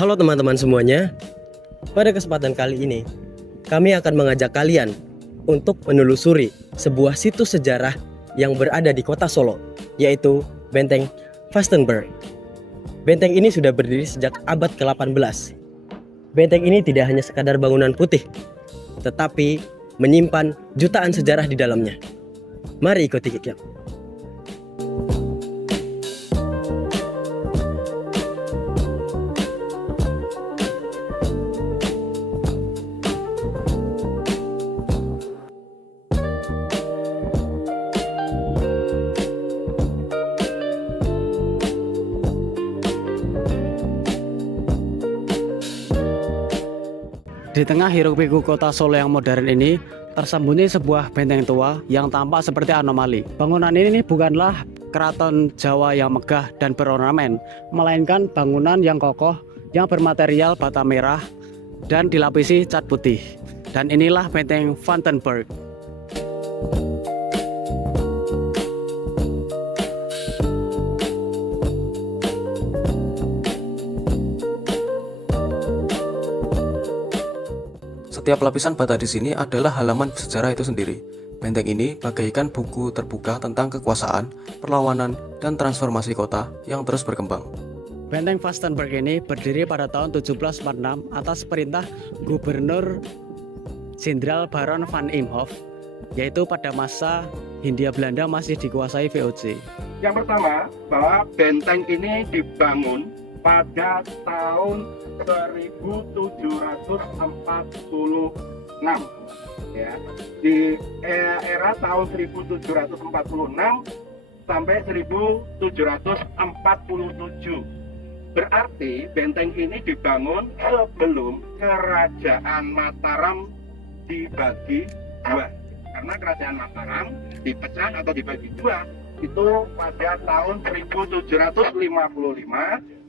Halo teman-teman semuanya. Pada kesempatan kali ini, kami akan mengajak kalian untuk menelusuri sebuah situs sejarah yang berada di kota Solo, yaitu Benteng Vastenburg. Benteng ini sudah berdiri sejak abad ke-18. Benteng ini tidak hanya sekadar bangunan putih, tetapi menyimpan jutaan sejarah di dalamnya. Mari ikuti kita. Di tengah hiruk-pikuk kota Solo yang modern ini, tersembunyi sebuah benteng tua yang tampak seperti anomali. Bangunan ini bukanlah keraton Jawa yang megah dan berornamen, melainkan bangunan yang kokoh yang bermaterial bata merah dan dilapisi cat putih. Dan inilah Benteng Vastenburg. Setiap lapisan bata di sini adalah halaman sejarah itu sendiri. Benteng ini bagaikan buku terbuka tentang kekuasaan, perlawanan, dan transformasi kota yang terus berkembang. Benteng Vastenburg ini berdiri pada tahun 1746 atas perintah Gubernur Jenderal Baron van Imhoff, yaitu pada masa Hindia Belanda masih dikuasai VOC. Yang pertama, bahwa benteng ini dibangun pada tahun 1746 ya. Di era tahun 1746 sampai 1747. Berarti benteng ini dibangun sebelum Kerajaan Mataram dibagi dua. Karena Kerajaan Mataram dipecah atau dibagi dua itu pada tahun 1755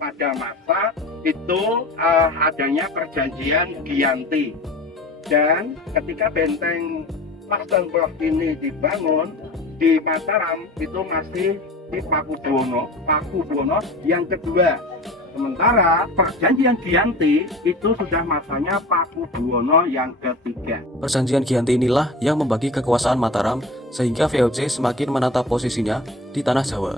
pada masa itu adanya perjanjian Giyanti. Dan ketika benteng Vastenburg ini dibangun di Mataram itu masih di Pakubuwono yang kedua. Sementara perjanjian Giyanti itu sudah masanya Pakubuwono yang ketiga. Perjanjian Giyanti inilah yang membagi kekuasaan Mataram sehingga VOC semakin menata posisinya di tanah Jawa.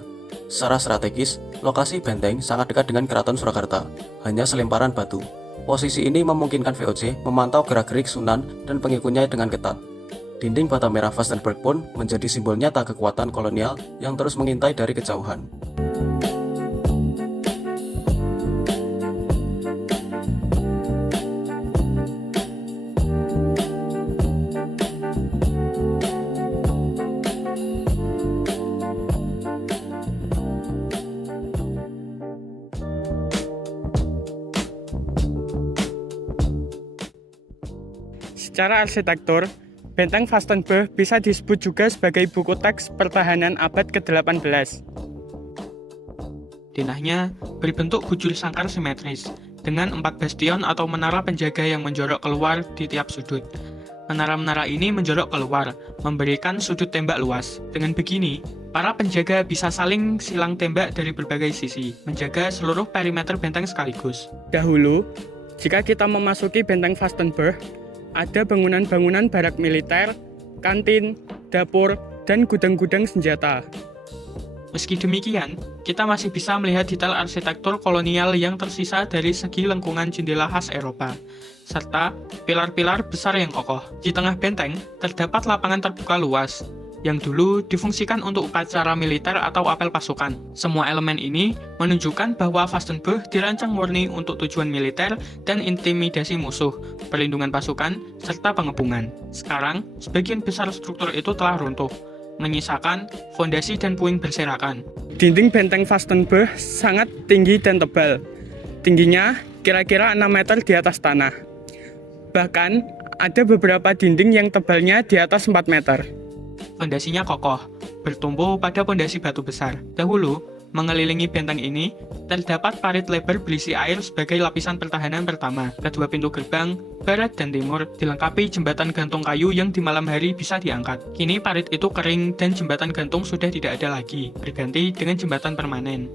Secara strategis, lokasi benteng sangat dekat dengan Keraton Surakarta, hanya selemparan batu. Posisi ini memungkinkan VOC memantau gerak-gerik Sunan dan pengikutnya dengan ketat. Dinding bata merah Vastenburg pun menjadi simbol nyata kekuatan kolonial yang terus mengintai dari kejauhan. Secara arsitektur, Benteng Vastenburg bisa disebut juga sebagai buku teks pertahanan abad ke-18. Denahnya berbentuk bujur sangkar simetris, dengan 4 bastion atau menara penjaga yang menjorok keluar di tiap sudut. Menara-menara ini menjorok keluar, memberikan sudut tembak luas. Dengan begini, para penjaga bisa saling silang tembak dari berbagai sisi, menjaga seluruh perimeter benteng sekaligus. Dahulu, jika kita memasuki Benteng Vastenburg, ada bangunan-bangunan barak militer, kantin, dapur, dan gudang-gudang senjata. Meski demikian, kita masih bisa melihat detail arsitektur kolonial yang tersisa dari segi lengkungan jendela khas Eropa, serta pilar-pilar besar yang kokoh. Di tengah benteng, terdapat lapangan terbuka luas, yang dulu difungsikan untuk upacara militer atau apel pasukan. Semua elemen ini menunjukkan bahwa Vastenburg dirancang murni untuk tujuan militer dan intimidasi musuh, perlindungan pasukan, serta pengepungan. Sekarang, sebagian besar struktur itu telah runtuh, menyisakan fondasi dan puing berserakan. Dinding Benteng Vastenburg sangat tinggi dan tebal. Tingginya kira-kira 6 meter di atas tanah. Bahkan, ada beberapa dinding yang tebalnya di atas 4 meter. Fondasinya kokoh, bertumbuh pada fondasi batu besar. Dahulu, mengelilingi benteng ini, terdapat parit lebar berisi air sebagai lapisan pertahanan pertama. Kedua pintu gerbang, barat dan timur, dilengkapi jembatan gantung kayu yang di malam hari bisa diangkat. Kini parit itu kering dan jembatan gantung sudah tidak ada lagi, berganti dengan jembatan permanen.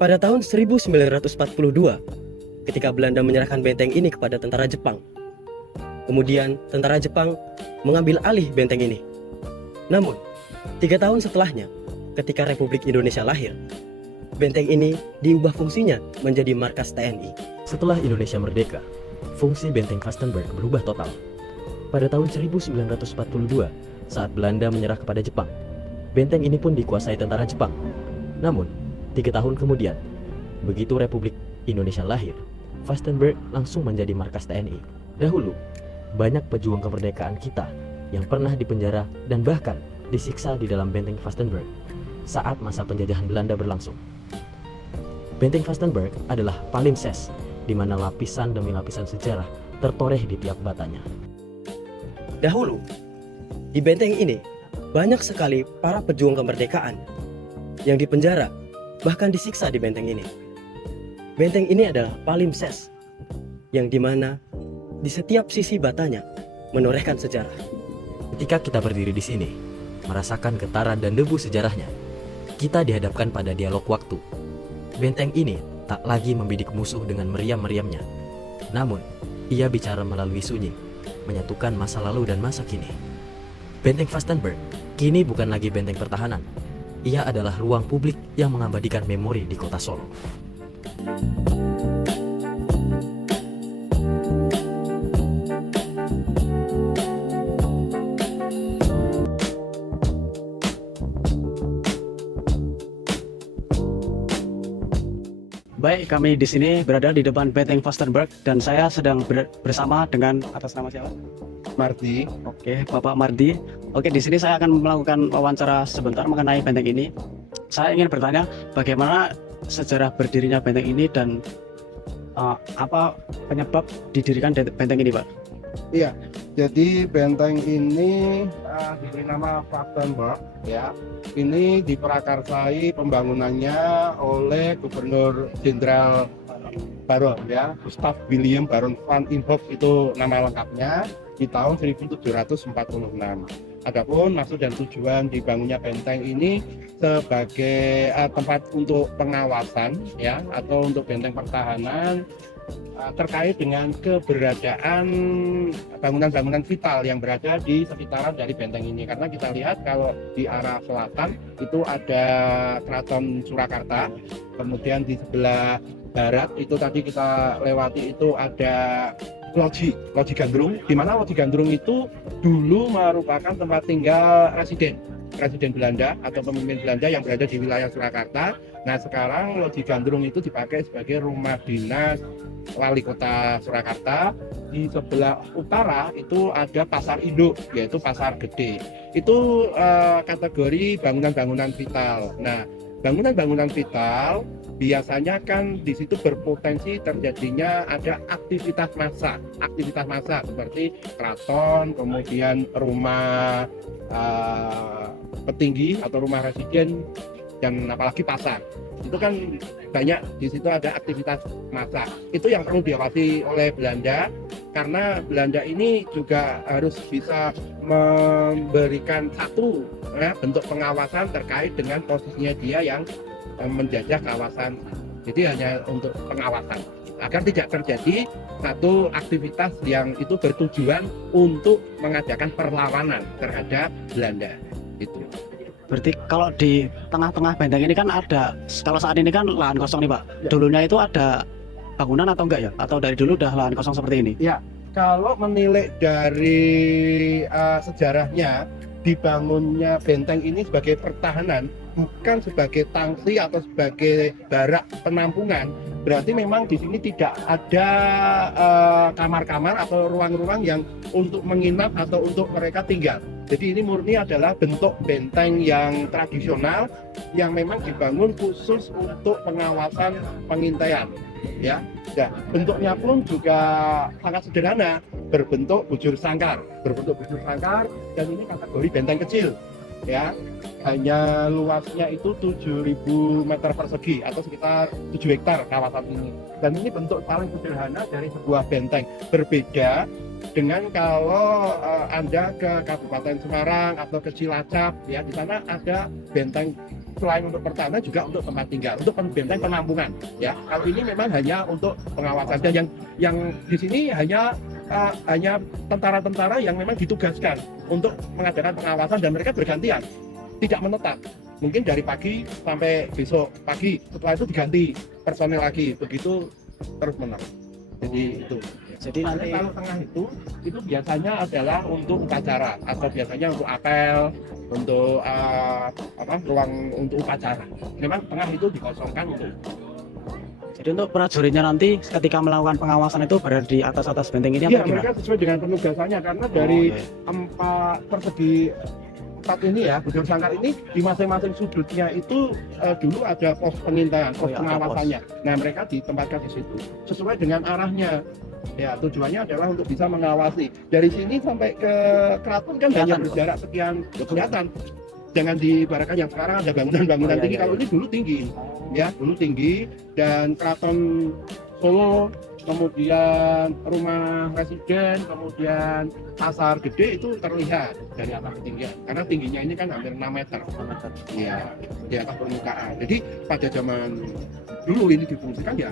Pada tahun 1942, ketika Belanda menyerahkan benteng ini kepada tentara Jepang. Kemudian tentara Jepang mengambil alih benteng ini. Namun, 3 tahun setelahnya, ketika Republik Indonesia lahir, benteng ini diubah fungsinya menjadi markas TNI. Setelah Indonesia merdeka, fungsi benteng Vastenburg berubah total. Pada tahun 1942, saat Belanda menyerah kepada Jepang, benteng ini pun dikuasai tentara Jepang. Namun, 3 tahun kemudian, begitu Republik Indonesia lahir, Vastenburg langsung menjadi markas TNI. Dahulu, banyak pejuang kemerdekaan kita yang pernah dipenjara dan bahkan disiksa di dalam benteng Vastenburg saat masa penjajahan Belanda berlangsung. Benteng Vastenburg adalah palimpsest, di mana lapisan demi lapisan sejarah tertoreh di tiap batanya. Dahulu, di benteng ini banyak sekali para pejuang kemerdekaan yang dipenjara, bahkan disiksa di benteng ini. Benteng ini adalah palimpsest, yang dimana di setiap sisi batanya menorehkan sejarah. Ketika kita berdiri di sini, merasakan getaran dan debu sejarahnya, kita dihadapkan pada dialog waktu. Benteng ini tak lagi membidik musuh dengan meriam-meriamnya. Namun, ia bicara melalui sunyi, menyatukan masa lalu dan masa kini. Benteng Vastenburg kini bukan lagi benteng pertahanan. Ia adalah ruang publik yang mengabadikan memori di kota Solo. Baik, kami di sini berada di depan benteng Vastenburg dan saya sedang bersama dengan atas nama siapa? Mardi. Oke, Bapak Mardi. Oke, di sini saya akan melakukan wawancara sebentar mengenai benteng ini. Saya ingin bertanya bagaimana sejarah berdirinya benteng ini dan apa penyebab didirikan benteng ini, Pak? Iya, jadi benteng ini diberi nama Vastenburg ya. Ini diprakarsai pembangunannya oleh Gubernur Jenderal Baron ya, Gustav William Baron van Imhoff itu nama lengkapnya, di tahun 1746. Adapun maksud dan tujuan dibangunnya benteng ini sebagai tempat untuk pengawasan ya, atau untuk benteng pertahanan terkait dengan keberadaan bangunan-bangunan vital yang berada di sekitaran dari benteng ini. Karena kita lihat kalau di arah selatan itu ada Keraton Surakarta, kemudian di sebelah barat itu tadi kita lewati itu ada Loji Gandrung, di mana Loji Gandrung itu dulu merupakan tempat tinggal Presiden Belanda atau pemimpin Belanda yang berada di wilayah Surakarta. Nah, sekarang Loji Gandrung itu dipakai sebagai rumah dinas Wali Kota Surakarta. Di sebelah utara itu ada Pasar Induk, yaitu Pasar Gede. Itu kategori bangunan-bangunan vital. Nah, bangunan-bangunan vital biasanya kan di situ berpotensi terjadinya ada aktivitas massa seperti keraton, kemudian rumah petinggi atau rumah residen, dan apalagi pasar. Itu kan banyak di situ ada aktivitas massa. Itu yang perlu diawasi oleh Belanda, karena Belanda ini juga harus bisa memberikan satu bentuk pengawasan terkait dengan posisinya dia yang menjajah kawasan. Jadi hanya untuk pengawasan agar tidak terjadi satu aktivitas yang itu bertujuan untuk mengadakan perlawanan terhadap Belanda. Itu. Berarti kalau di tengah-tengah benteng ini kan ada, kalau saat ini kan lahan kosong nih, Pak. Dulunya itu ada bangunan atau enggak ya? Atau dari dulu udah lahan kosong seperti ini? Ya, kalau menilik dari sejarahnya, dibangunnya benteng ini sebagai pertahanan, bukan sebagai tangsi atau sebagai barak penampungan. Berarti memang di sini tidak ada kamar-kamar atau ruang-ruang yang untuk menginap atau untuk mereka tinggal. Jadi ini murni adalah bentuk benteng yang tradisional yang memang dibangun khusus untuk pengawasan pengintaian. Ya, nah, bentuknya pun juga sangat sederhana, berbentuk bujur sangkar, dan ini kategori benteng kecil. Ya, hanya luasnya itu 7.000 meter persegi atau sekitar 7 hektar kawasan ini. Dan ini bentuk paling sederhana dari sebuah benteng. Berbeda dengan kalau Anda ke Kabupaten Semarang atau ke Cilacap, ya, di sana ada benteng selain untuk pertahanan juga untuk tempat tinggal, untuk benteng penampungan. Ya, kalau ini memang hanya untuk pengawasan dan yang di sini hanya tentara-tentara yang memang ditugaskan untuk mengadakan pengawasan dan mereka bergantian, tidak menetap. Mungkin dari pagi sampai besok pagi, setelah itu diganti personel lagi, begitu terus menerus. Jadi itu. Jadi nanti Kalau tengah itu biasanya adalah untuk upacara atau biasanya untuk apel, untuk ruang untuk upacara. Memang tengah itu dikosongkan untuk. Jadi untuk prajuritnya nanti ketika melakukan pengawasan itu berada di atas benteng ini Iya, atau gimana? mereka sesuai dengan penugasannya karena dari persegi 4 ini ya, Bujur Sangkar ini di masing-masing sudutnya itu dulu ada pos pengintaian, pos pengawasannya. Nah, mereka ditempatkan di situ sesuai dengan arahnya. Ya, tujuannya adalah untuk bisa mengawasi. Dari sini sampai ke keraton kan hanya berjarak sekian, kelihatan. Jangan diibaratkan yang sekarang ada bangunan-bangunan tinggi. Kalau ini dulu tinggi, ya dulu tinggi. Dan keraton Solo, kemudian rumah residen, kemudian pasar gede itu terlihat dari atas ketinggian. Karena tingginya ini kan hampir 6 meter. Ya, di atas permukaan. Jadi pada zaman dulu ini difungsikan ya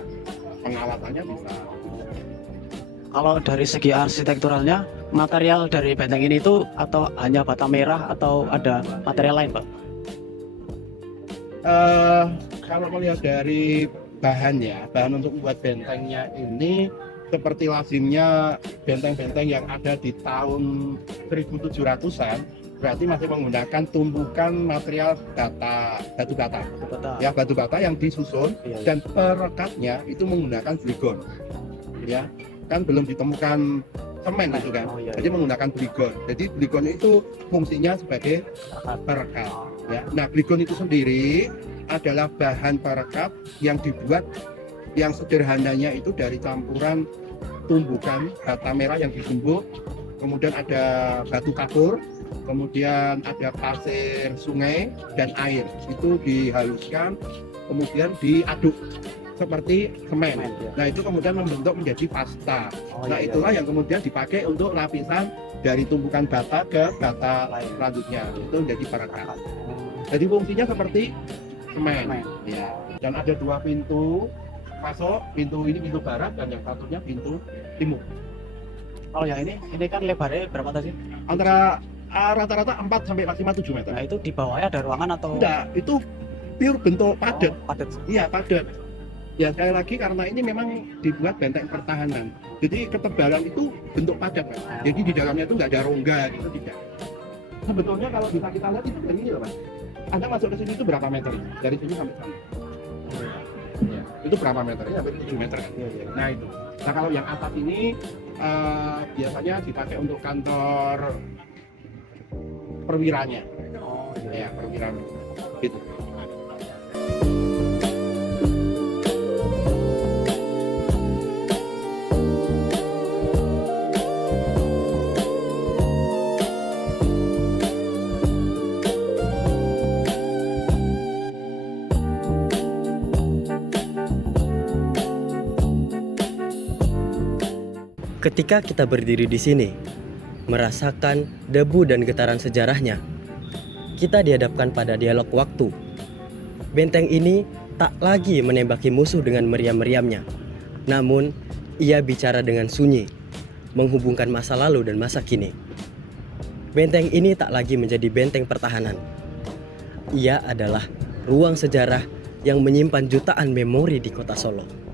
pengawasannya bisa. Kalau dari segi arsitekturalnya, material dari benteng ini itu atau hanya bata merah atau ada material lain, Pak? Kalau melihat dari bahan untuk membuat bentengnya ini seperti lazimnya benteng-benteng yang ada di tahun 1700-an, berarti masih menggunakan tumpukan material batu bata. Ya, batu bata yang disusun dan perekatnya itu menggunakan gligon. Ya, kan belum ditemukan semen itu kan. Jadi menggunakan gligon. Jadi gligon itu fungsinya sebagai perekat. Ya. Nah, gligon itu sendiri adalah bahan perekat yang dibuat yang sederhananya itu dari campuran tumbukan bata merah yang ditumbuk, kemudian ada batu kapur, kemudian ada pasir sungai dan air. Itu dihaluskan, kemudian diaduk seperti semen. Nah, itu kemudian membentuk menjadi pasta. Nah, itulah yang kemudian dipakai untuk lapisan dari tumpukan bata ke bata selanjutnya. Itu menjadi perekat. Jadi fungsinya seperti semen. Ya. Dan ada 2 pintu masuk, pintu ini pintu barat dan yang satunya pintu timur. Kalau yang ini kan lebarnya berapa tadi? Antara rata-rata 4 sampai maksimal 7 meter. Nah, itu di bawahnya ada ruangan atau? Enggak, itu pure bentuk padat. Padat. Iya, padat. Ya, sekali lagi karena ini memang dibuat benteng pertahanan. Jadi ketebalan itu bentuk padat, Mas. Jadi di dalamnya itu nggak ada rongga gitu, tidak. Sebetulnya kalau bisa kita lihat itu dari ini loh, Mas. Anda masuk ke sini itu berapa meter? Dari sini sampai sana. Ya, itu berapa meter? Ini sampai 7 meter kan? Nah, itu. Nah, kalau yang atas ini biasanya dipakai untuk kantor perwiranya. Ya, perwira. Gitu. Ketika kita berdiri di sini, merasakan debu dan getaran sejarahnya, kita dihadapkan pada dialog waktu. Benteng ini tak lagi menembaki musuh dengan meriam-meriamnya, namun ia bicara dengan sunyi, menghubungkan masa lalu dan masa kini. Benteng ini tak lagi menjadi benteng pertahanan. Ia adalah ruang sejarah yang menyimpan jutaan memori di kota Solo.